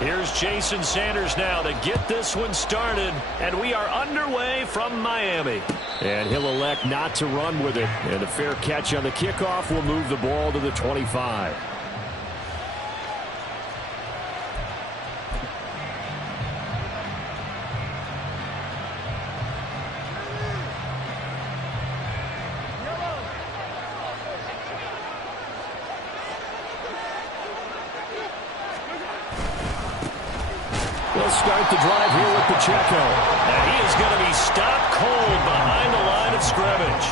Here's Jason Sanders now to get this one started, and we are underway from Miami. And he'll elect not to run with it, and a fair catch on the kickoff will move the ball to the 25. Start the drive here with Pacheco. And he is going to be stopped cold behind the line of scrimmage.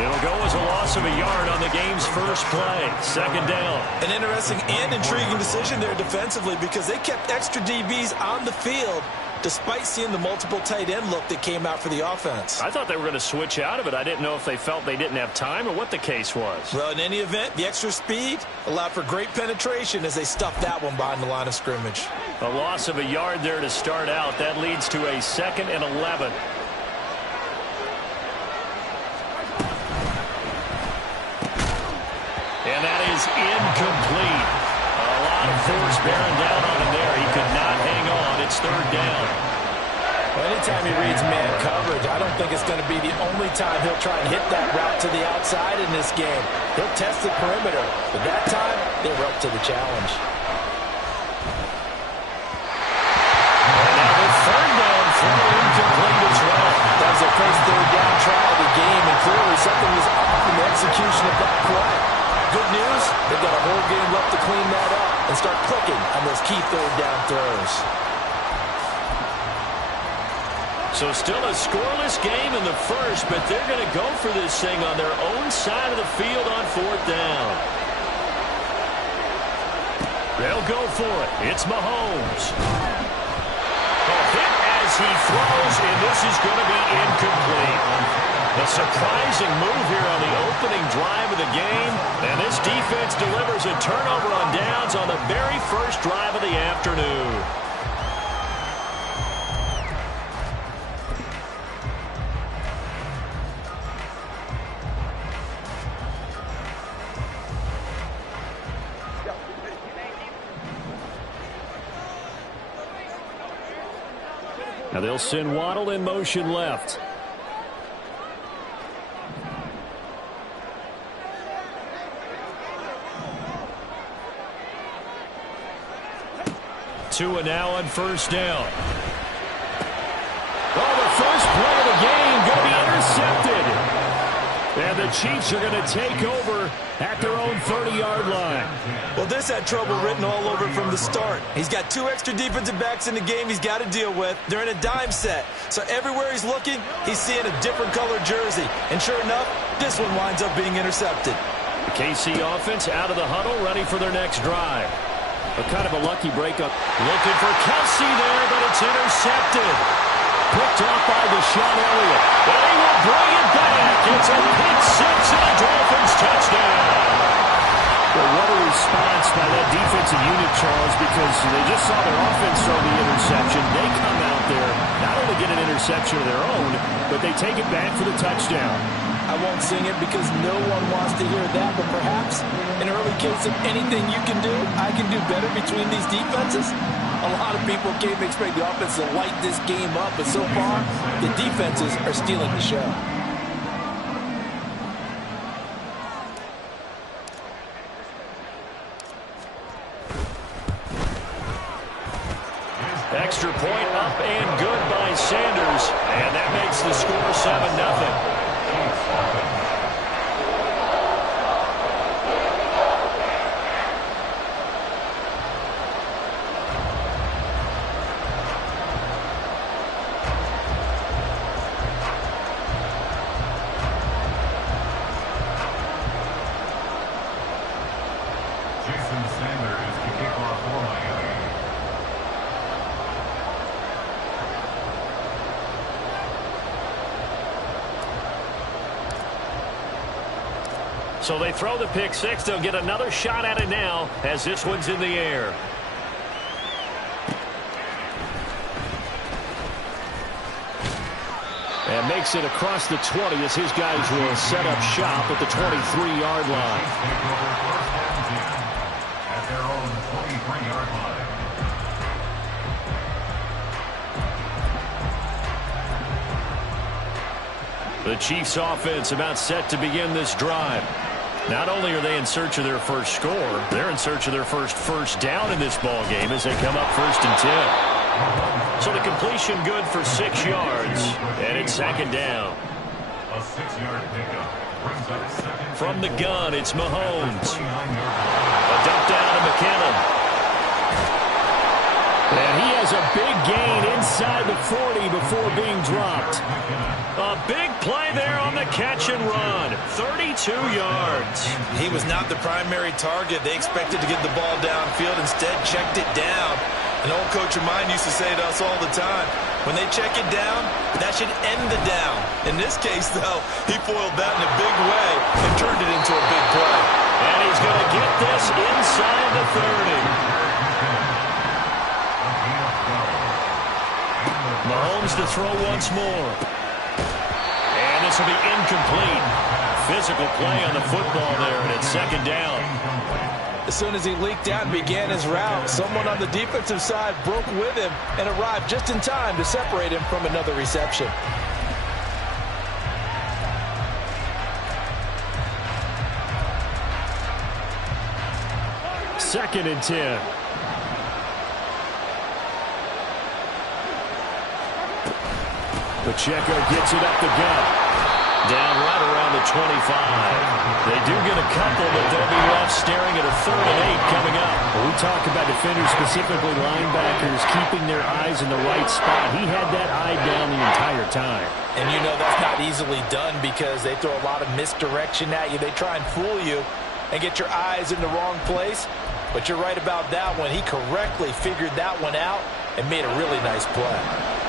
It'll go as a loss of a yard on the game's first play. Second down. An interesting and intriguing decision there defensively because they kept extra DBs on the field despite seeing the multiple tight end look that came out for the offense. I thought they were going to switch out of it. I didn't know if they felt they didn't have time or what the case was. Well, in any event, the extra speed allowed for great penetration as they stuffed that one behind the line of scrimmage. A loss of a yard there to start out. That leads to a 2nd and 11. And that is incomplete. A lot of force bearing down on him there. He could not hang on. It's 3rd down. Well, anytime he reads man coverage, I don't think it's going to be the only time he'll try and hit that route to the outside in this game. He'll test the perimeter, but that time they were up to the challenge. And now the 3rd down throw incomplete as well. That was their first 3rd down try of the game, and clearly something was off in the execution of that play. Good news, they've got a whole game left to clean that up and start clicking on those key 3rd down throws. So still a scoreless game in the first, but they're going to go for this thing on their own side of the field on 4th down. They'll go for it. It's Mahomes. A hit as he throws, and this is going to be incomplete. A surprising move here on the opening drive of the game, and this defense delivers a turnover on downs on the very first drive of the afternoon. Now they'll send Waddle in motion left. Tua now on 1st down. Oh, the first play of the game going to be intercepted. And the Chiefs are going to take over at their own 30-yard line. Well, this had trouble written all over from the start. He's got 2 extra defensive backs in the game he's got to deal with. They're in a dime set. So everywhere he's looking, he's seeing a different colored jersey. And sure enough, this one winds up being intercepted. The KC offense out of the huddle, ready for their next drive. A kind of a lucky breakup. Looking for Kelsey there, but it's intercepted. Picked off by Deshaun Elliott. And he will bring it back. It's a pick 6 and a Dolphins touchdown. Well, what a response by that defensive unit, Charles, because they just saw their offense throw the interception. They come out there, not only get an interception of their own, but they take it back for the touchdown. I won't sing it because no one wants to hear that, but perhaps an early case of anything you can do, I can do better between these defenses. A lot of people came to expect the offense to light this game up, but so far, the defenses are stealing the show. Extra point up and good by Sanders, and that makes the score 7-0. So they throw the pick 6. They'll get another shot at it now as this one's in the air. And makes it across the 20 as his guys will set up shop at the 23-yard line. At their own 23-yard line. The Chiefs offense about set to begin this drive. Not only are they in search of their first score, they're in search of their first down in this ball game as they come up 1st and 10. So the completion good for 6 yards, and it's 2nd down. A 6-yard pickup brings up 2nd. From the gun, it's Mahomes. A dump down to McKinnon. And he has a big gain inside the 40 before being dropped. A big play there on the catch and run. 32 yards. He was not the primary target. They expected to get the ball downfield. Instead, checked it down. An old coach of mine used to say to us all the time, when they check it down, that should end the down. In this case, though, he foiled that in a big way and turned it into a big play. And he's going to get this inside the 30. Mahomes to throw once more. And this will be incomplete. Physical play on the football there, and it's 2nd down. As soon as he leaked out and began his route, someone on the defensive side broke with him and arrived just in time to separate him from another reception. Second and 10. Pacheco gets it up the gut. Down right around the 25. They do get a couple, but they'll be left staring at a 3rd and 8 coming up. Well, we talk about defenders, specifically linebackers, keeping their eyes in the right spot. He had that eye down the entire time. And you know that's not easily done because they throw a lot of misdirection at you. They try and fool you and get your eyes in the wrong place. But you're right about that one. He correctly figured that one out and made a really nice play.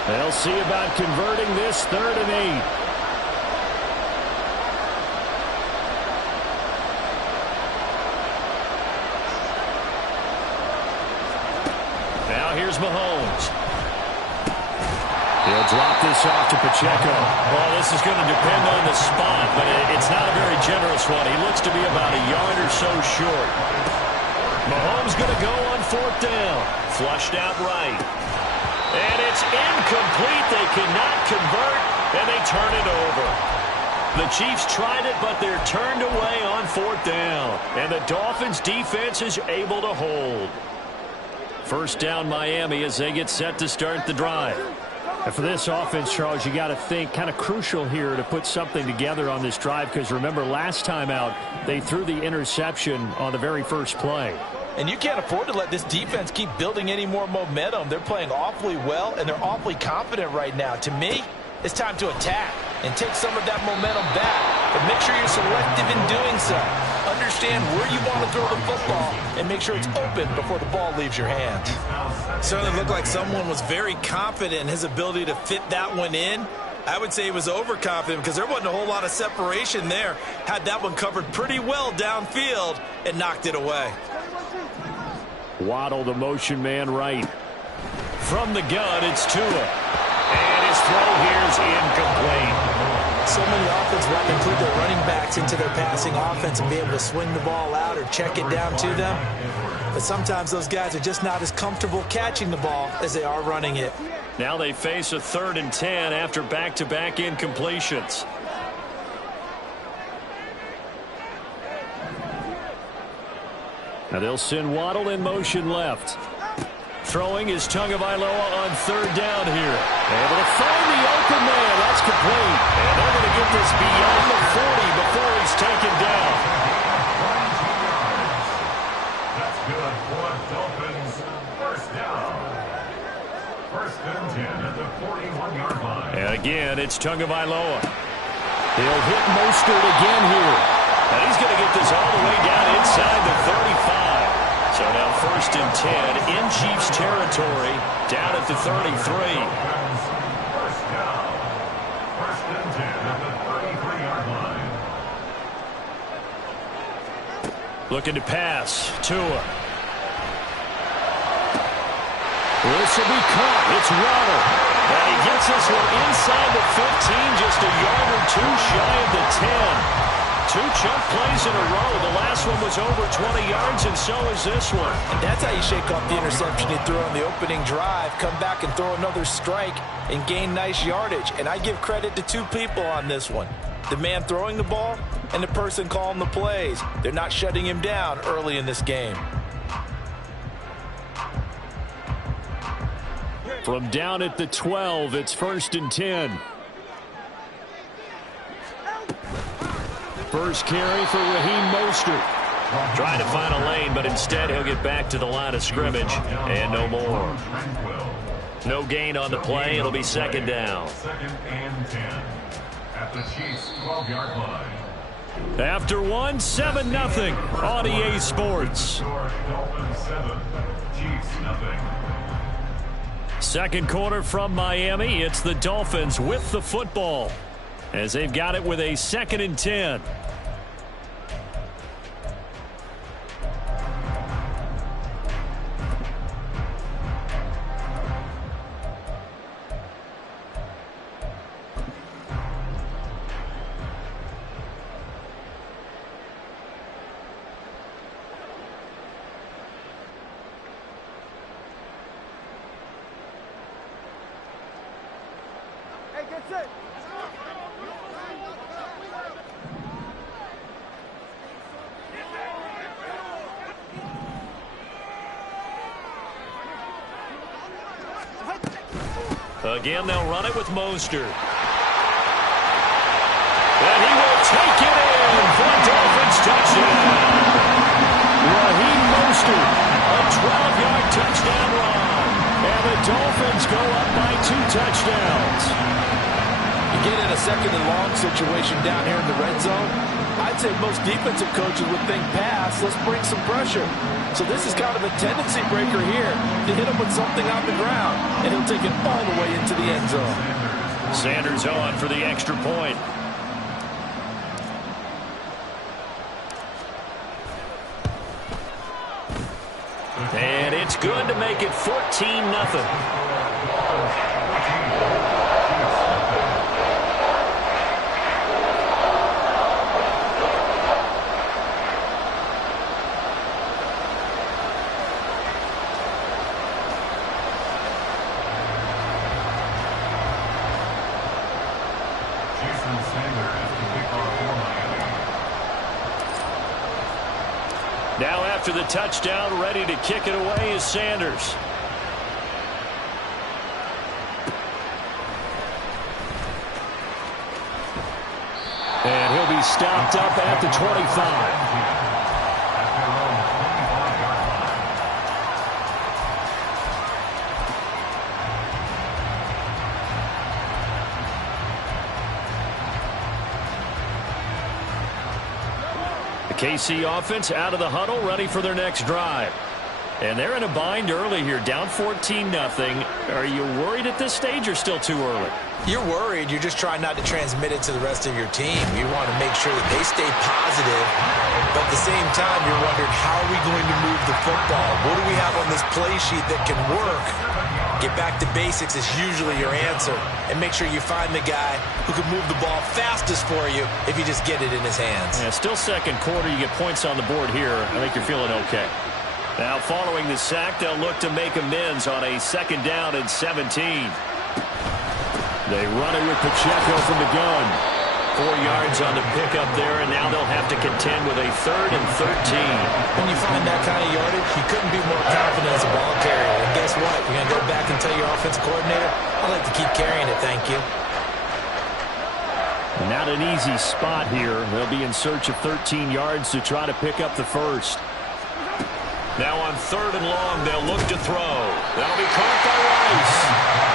They'll see about converting this 3rd and 8. Now here's Mahomes. He'll drop this off to Pacheco. Well, this is going to depend on the spot, but it's not a very generous one. He looks to be about a yard or so short. Mahomes going to go on 4th down. Flushed out right. And it's incomplete. They cannot convert, and they turn it over. The Chiefs tried it, but they're turned away on 4th down. And the Dolphins' defense is able to hold. 1st down Miami as they get set to start the drive. And for this offense, Charles, you got to think kind of crucial here to put something together on this drive because remember last time out they threw the interception on the very first play. And you can't afford to let this defense keep building any more momentum. They're playing awfully well, and they're awfully confident right now. To me, it's time to attack and take some of that momentum back. But make sure you're selective in doing so. Understand where you want to throw the football and make sure it's open before the ball leaves your hands. Certainly looked like someone was very confident in his ability to fit that one in. I would say he was overconfident because there wasn't a whole lot of separation there. Had that one covered pretty well downfield and knocked it away. Waddle, the motion man right. From the gun, it's Tua. And his throw here is incomplete. So many offenses want to include their running backs into their passing offense and be able to swing the ball out or check it down to them. But sometimes those guys are just not as comfortable catching the ball as they are running it. Now they face a 3rd and 10 after back-to-back incompletions. Now they'll send Waddle in motion left. Throwing is Tagovailoa on 3rd down here. Able to find the open man. That's complete. And they're going to get this beyond the 40 before he's taken down. That's good for Dolphins. 1st down. 1st and 10 at the 41-yard line. And again, it's Tagovailoa. He'll hit Mostert again here. And he's going to get this all the way down inside the 35. So now 1st and 10 in Chiefs territory, down at the 33. 1st down. 1st and 10 at the 33-yard line. Looking to pass. Tua. This will be caught. It's Waddle. And he gets this one inside the 15, just a yard or two shy of the 10. Two chunk plays in a row. The last one was over 20 yards, and so is this one. And that's how you shake off the interception he threw on the opening drive, come back and throw another strike and gain nice yardage. And I give credit to two people on this one. The man throwing the ball and the person calling the plays. They're not shutting him down early in this game. From down at the 12, it's 1st and 10. First carry for Raheem Mostert. Trying to find a lane, but instead he'll get back to the line of scrimmage, and no more. No gain on the play. It'll be 2nd down. 2nd and 10 at the Chiefs' 12-yard line. After one, 7-0 on EA Sports. Dolphins 7, Chiefs nothing. Second quarter from Miami. It's the Dolphins with the football as they've got it with a 2nd and 10. Again, they'll run it with Mostert. And he will take it in for a Dolphins touchdown. Raheem Mostert, A 12-yard touchdown run. and the Dolphins go up by 2 touchdowns. You get in a 2nd and long situation down here in the red zone, I'd say most defensive coaches would think pass, let's bring some pressure. So this is kind of a tendency breaker here to hit him with something on the ground, and he'll take it all the way into the end zone. Sanders on for the extra point. And it's good to make it 14-0. Now after the touchdown, ready to kick it away is Sanders. And he'll be stopped up at the 25. KC offense out of the huddle, ready for their next drive. And they're in a bind early here, down 14-0. Are you worried at this stage or still too early? You're worried. You're just trying not to transmit it to the rest of your team. You want to make sure that they stay positive, but at the same time, you're wondering, how are we going to move the football? What do we have on this play sheet that can work? Get back to basics is usually your answer, and make sure you find the guy who can move the ball fastest for you if you just get it in his hands. Yeah, still second quarter. You get points on the board here. I think you're feeling okay. Now, following the sack, they'll look to make amends on a 2nd down and 17. They run it with Pacheco from the gun. 4 yards on the pickup there, and now they'll have to contend with a 3rd and 13. When you find that kind of yardage, you couldn't be more confident as a ball carrier. And guess what? You're going to go back and tell your offensive coordinator, I'd like to keep carrying it, thank you. Not an easy spot here. They'll be in search of 13 yards to try to pick up the first. Now on 3rd and long, they'll look to throw. That'll be caught by Rice.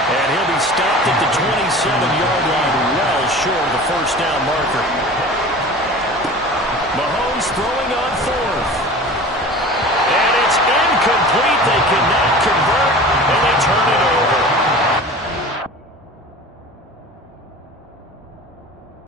And he'll be stopped at the 27-yard line, well short of the 1st down marker. Mahomes throwing on